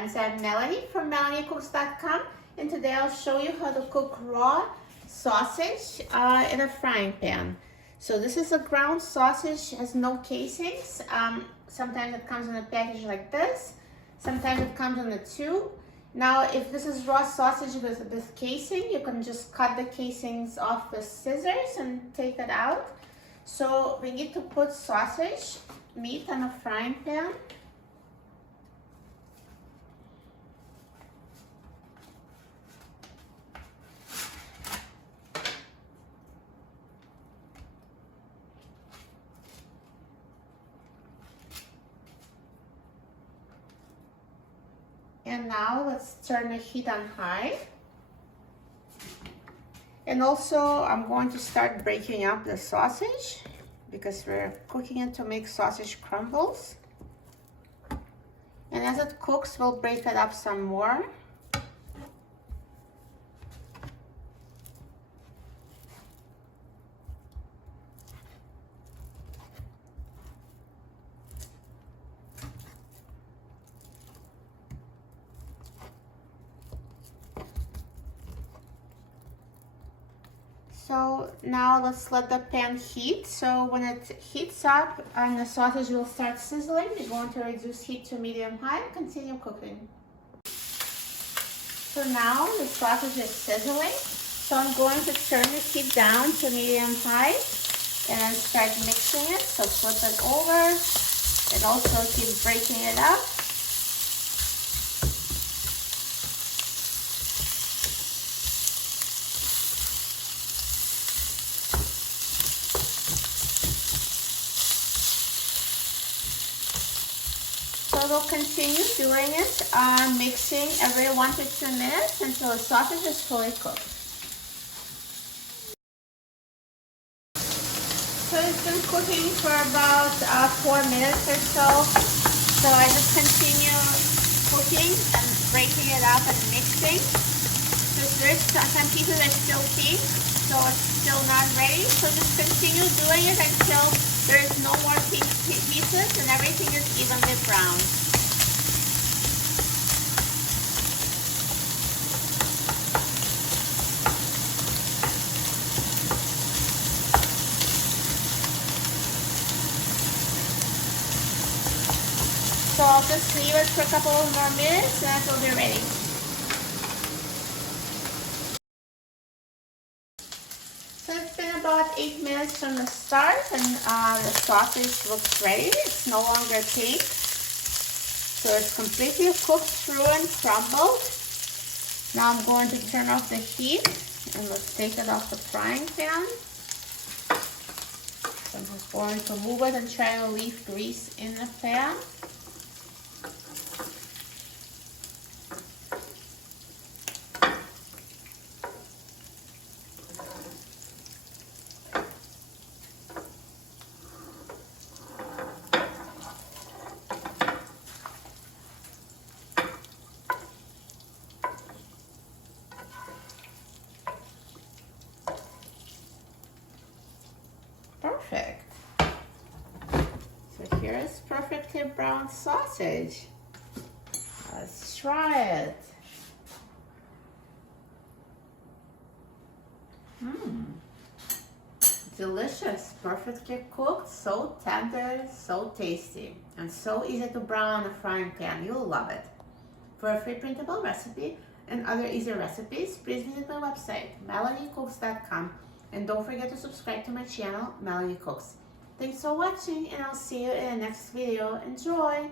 friends, I'm Melanie from MelanieCooks.com, and today I'll show you how to cook raw sausage in a frying pan. So this is a ground sausage, has no casings. Sometimes it comes in a package like this, sometimes it comes in a tube. Now if this is raw sausage with casing, you can just cut the casings off with scissors and take it out. So we need to put sausage meat in a frying pan. And now let's turn the heat on high. And also I'm going to start breaking up the sausage because we're cooking it to make sausage crumbles. And as it cooks, we'll break it up some more. So now let's let the pan heat. So when it heats up and the sausage will start sizzling, we're going to reduce heat to medium-high and continue cooking. So now the sausage is sizzling. So I'm going to turn the heat down to medium-high and then start mixing it. So flip it over and also keep breaking it up. So we'll continue doing it, mixing every 1 to 2 minutes until the sausage is fully cooked. So it's been cooking for about 4 minutes or so. So I just continue cooking and breaking it up and mixing. Because there's some pieces are still pink, so it's still not ready. So just continue doing it until there's no more pink pieces and everything is evenly browned. So I'll just leave it for a couple of more minutes and it will be ready. So it's been about 8 minutes from the start and the sausage looks ready. It's no longer pink. So it's completely cooked through and crumbled. Now I'm going to turn off the heat and let's take it off the frying pan. So I'm just going to move it and try to leave grease in the pan. Perfect. So here's perfectly brown sausage. Let's try it. Delicious, perfectly cooked, so tender, so tasty, and so easy to brown in a frying pan. You'll love it. For a free printable recipe and other easy recipes, please visit my website, MelanieCooks.com. And don't forget to subscribe to my channel, Melanie Cooks. Thanks for watching and I'll see you in the next video. Enjoy!